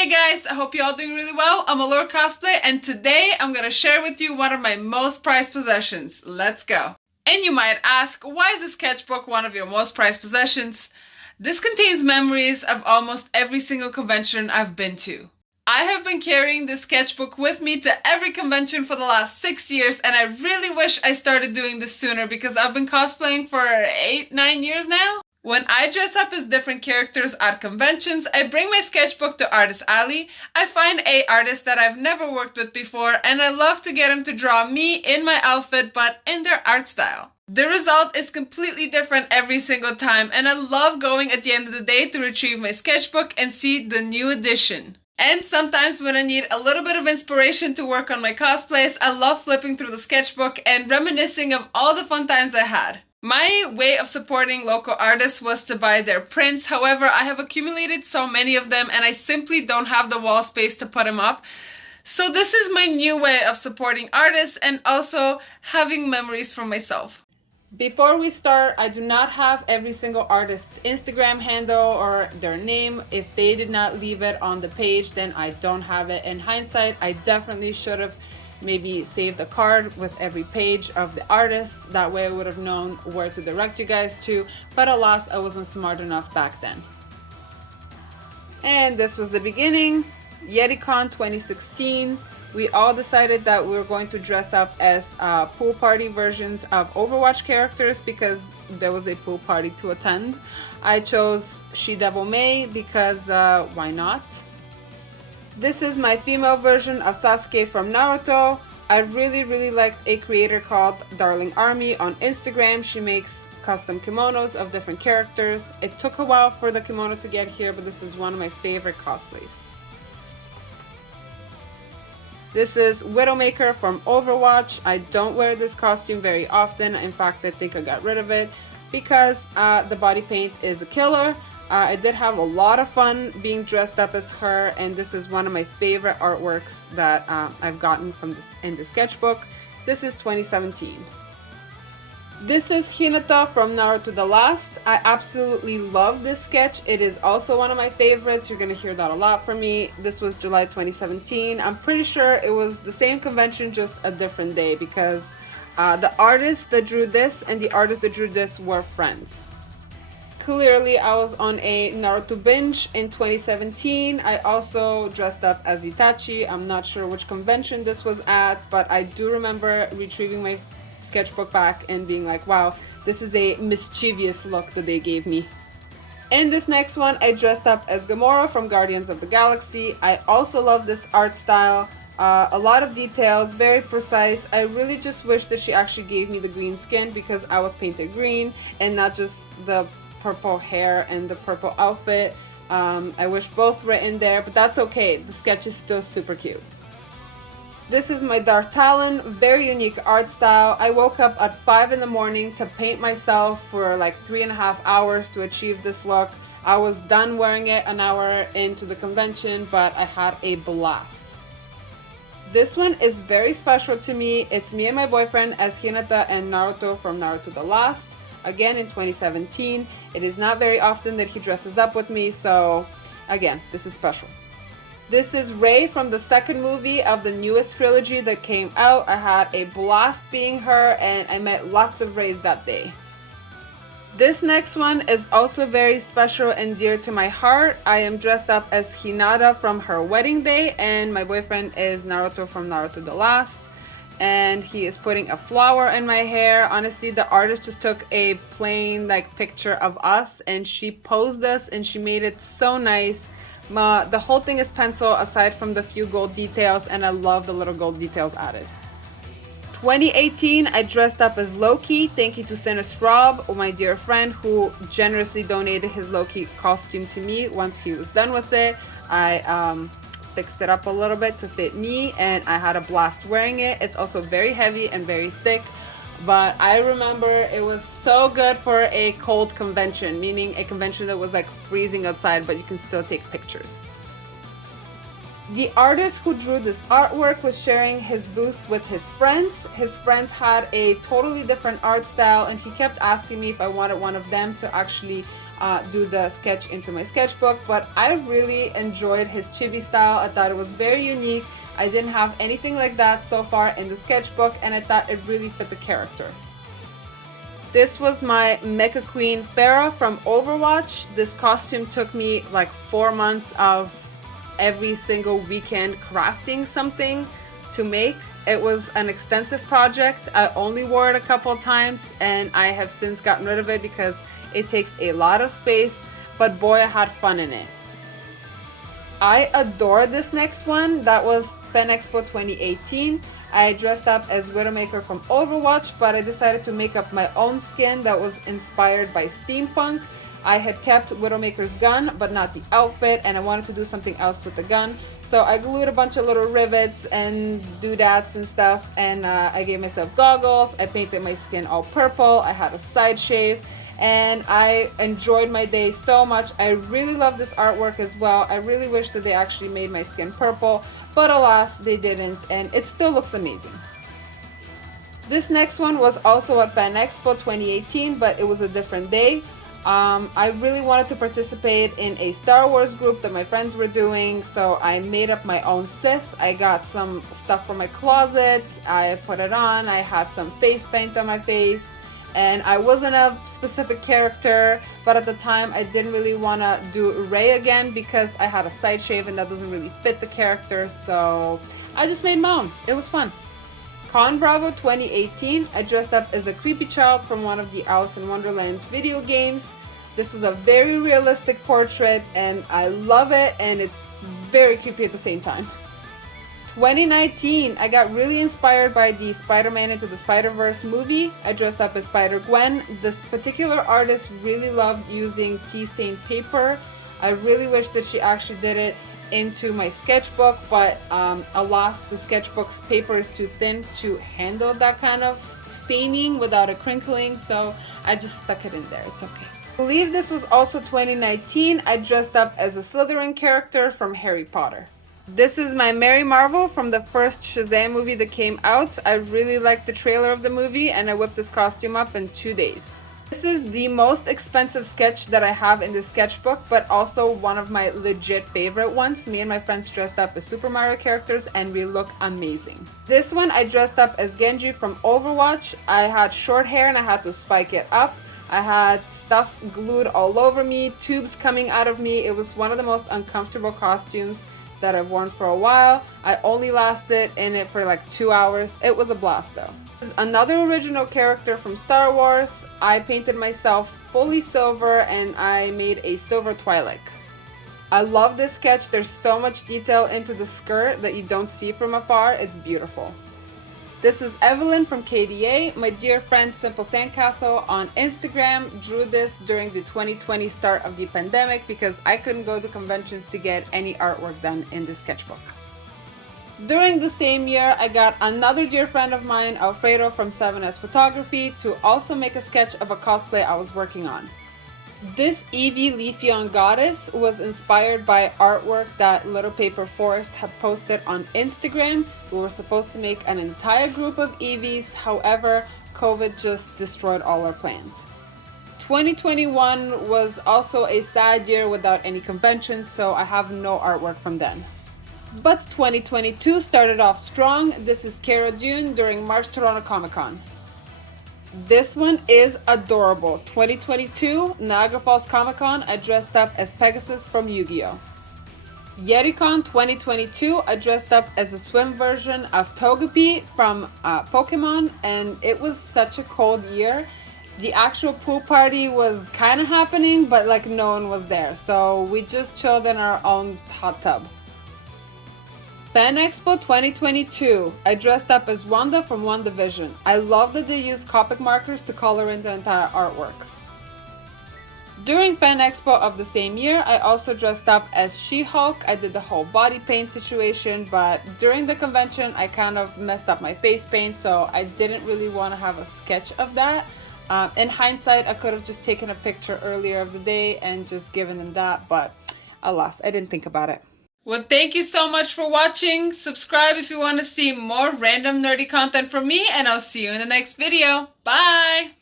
Hey guys, I hope you're all doing really well. I'm Allure Cosplay and today I'm gonna share with you one of my most prized possessions. Let's go. And you might ask, why is this sketchbook one of your most prized possessions? This contains memories of almost every single convention I've been to. I have been carrying this sketchbook with me to every convention for the last 6 years and I really wish I started doing this sooner because I've been cosplaying for 8-9 years now. When I dress up as different characters at conventions, I bring my sketchbook to Artist Alley. I find a artist that I've never worked with before and I love to get him to draw me in my outfit but in their art style. The result is completely different every single time and I love going at the end of the day to retrieve my sketchbook and see the new edition. And sometimes when I need a little bit of inspiration to work on my cosplays, I love flipping through the sketchbook and reminiscing of all the fun times I had. My way of supporting local artists was to buy their prints. However, I have accumulated so many of them and I simply don't have the wall space to put them up. So this is my new way of supporting artists and also having memories for myself. Before we start, I do not have every single artist's Instagram handle or their name. If they did not leave it on the page, then I don't have it. In hindsight, I definitely should have maybe saved a card with every page of the artist. That way I would have known where to direct you guys to, but alas, I wasn't smart enough back then. And this was the beginning, YetiCon 2016. We all decided that we were going to dress up as pool party versions of Overwatch characters because there was a pool party to attend. I chose She-Devil May because why not? This is my female version of Sasuke from Naruto. I really liked a creator called Darling Army on Instagram. She makes custom kimonos of different characters. It took a while for the kimono to get here, but this is one of my favorite cosplays. This is Widowmaker from Overwatch. I don't wear this costume very often. In fact, I think I got rid of it because the body paint is a killer. I did have a lot of fun being dressed up as her, and this is one of my favorite artworks that I've gotten from in the sketchbook. This is 2017. This is Hinata from Naruto The Last. I absolutely love this sketch. It is also one of my favorites. You're gonna hear that a lot from me. This was July 2017. I'm pretty sure it was the same convention, just a different day because the artist that drew this and the artist that drew this were friends. Clearly, I was on a Naruto binge in 2017. I also dressed up as Itachi. I'm not sure which convention this was at, but I do remember retrieving my sketchbook back and being like, wow, this is a mischievous look that they gave me. In this next one, I dressed up as Gamora from Guardians of the Galaxy. I also love this art style. A lot of details, very precise. I really just wish that she actually gave me the green skin because I was painted green and not just the purple hair and the purple outfit. I wish both were in there, but that's okay. The sketch is still super cute. This is my Dark Talon, very unique art style. I woke up at 5 in the morning to paint myself for like 3.5 hours to achieve this look. I was done wearing it an hour into the convention, but I had a blast. This one is very special to me. It's me and my boyfriend as Hinata and Naruto from Naruto The Last. Again in 2017. It is not very often that he dresses up with me, so again, this is special. This is Rei from the second movie of the newest trilogy that came out. I had a blast being her and I met lots of Reis that day. This next one is also very special and dear to my heart. I am dressed up as Hinata from her wedding day and my boyfriend is Naruto from Naruto The Last. And he is putting a flower in my hair. Honestly, the artist just took a plain like picture of us and she posed us and she made it so nice. The whole thing is pencil aside from the few gold details and I love the little gold details added. 2018, I dressed up as Loki. Thank you to Sinus Rob, my dear friend, who generously donated his Loki costume to me. Once he was done with it, I fixed it up a little bit to fit me and I had a blast wearing it. It's also very heavy and very thick, but I remember it was so good for a cold convention, meaning a convention that was like freezing outside, but you can still take pictures. The artist who drew this artwork was sharing his booth with his friends. His friends had a totally different art style and he kept asking me if I wanted one of them to actually do the sketch into my sketchbook, but I really enjoyed his chibi style. I thought it was very unique. I didn't have anything like that so far in the sketchbook, and I thought it really fit the character. This was my Mecha Queen Pharah from Overwatch. This costume took me like 4 months of every single weekend crafting something to make. It was an extensive project. I only wore it a couple of times, and I have since gotten rid of it because it takes a lot of space, but boy, I had fun in it. I adore this next one. That was Fan Expo 2018. I dressed up as Widowmaker from Overwatch, but I decided to make up my own skin that was inspired by steampunk. I had kept Widowmaker's gun, but not the outfit, and I wanted to do something else with the gun. So I glued a bunch of little rivets and doodads and stuff, and I gave myself goggles. I painted my skin all purple. I had a side shave, and I enjoyed my day so much. I really love this artwork as well. I really wish that they actually made my skin purple, but alas, they didn't, and it still looks amazing. This next one was also at Fan Expo 2018, but it was a different day. I really wanted to participate in a Star Wars group that my friends were doing, so I made up my own Sith. I got some stuff from my closet, I put it on, I had some face paint on my face, and I wasn't a specific character, but at the time I didn't really want to do Rey again because I had a side shave and that doesn't really fit the character, so I just made my own. It was fun. Con Bravo 2018, I dressed up as a creepy child from one of the Alice in Wonderland video games. This was a very realistic portrait and I love it, and it's very creepy at the same time. 2019, I got really inspired by the Spider-Man Into the Spider-Verse movie. I dressed up as Spider-Gwen. This particular artist really loved using tea-stained paper. I really wish that she actually did it into my sketchbook, but alas, the sketchbook's paper is too thin to handle that kind of staining without it crinkling, so I just stuck it in there. It's okay. I believe this was also 2019. I dressed up as a Slytherin character from Harry Potter. This is my Mary Marvel from the first Shazam movie that came out. I really liked the trailer of the movie and I whipped this costume up in 2 days. This is the most expensive sketch that I have in this sketchbook, but also one of my legit favorite ones. Me and my friends dressed up as Super Mario characters and we look amazing. This one I dressed up as Genji from Overwatch. I had short hair and I had to spike it up. I had stuff glued all over me, tubes coming out of me. It was one of the most uncomfortable costumes that I've worn for a while. I only lasted in it for like 2 hours. It was a blast though. Another original character from Star Wars. I painted myself fully silver and I made a silver Twi'lek. I love this sketch. There's so much detail into the skirt that you don't see from afar. It's beautiful. This is Evelyn from KDA. My dear friend Simple Sandcastle on Instagram drew this during the 2020 start of the pandemic because I couldn't go to conventions to get any artwork done in this sketchbook. During the same year, I got another dear friend of mine, Alfredo from 7S Photography, to also make a sketch of a cosplay I was working on. This Eevee Leafeon Goddess was inspired by artwork that Little Paper Forest had posted on Instagram. We were supposed to make an entire group of Eevees, however, COVID just destroyed all our plans. 2021 was also a sad year without any conventions, so I have no artwork from then. But 2022 started off strong. This is Cara Dune during March Toronto Comic Con. This one is adorable. 2022 Niagara Falls Comic Con, I dressed up as Pegasus from Yu-Gi-Oh! YetiCon 2022, I dressed up as a swim version of Togepi from Pokemon, and it was such a cold year. The actual pool party was kind of happening, but like no one was there, so we just chilled in our own hot tub. Fan Expo 2022, I dressed up as Wanda from WandaVision. I love that they used Copic markers to color in the entire artwork. During Fan Expo of the same year, I also dressed up as She-Hulk. I did the whole body paint situation, but during the convention, I kind of messed up my face paint, so I didn't really want to have a sketch of that. In hindsight, I could have just taken a picture earlier of the day and just given them that, but alas, I didn't think about it. Well, thank you so much for watching. Subscribe if you want to see more random nerdy content from me, and I'll see you in the next video. Bye!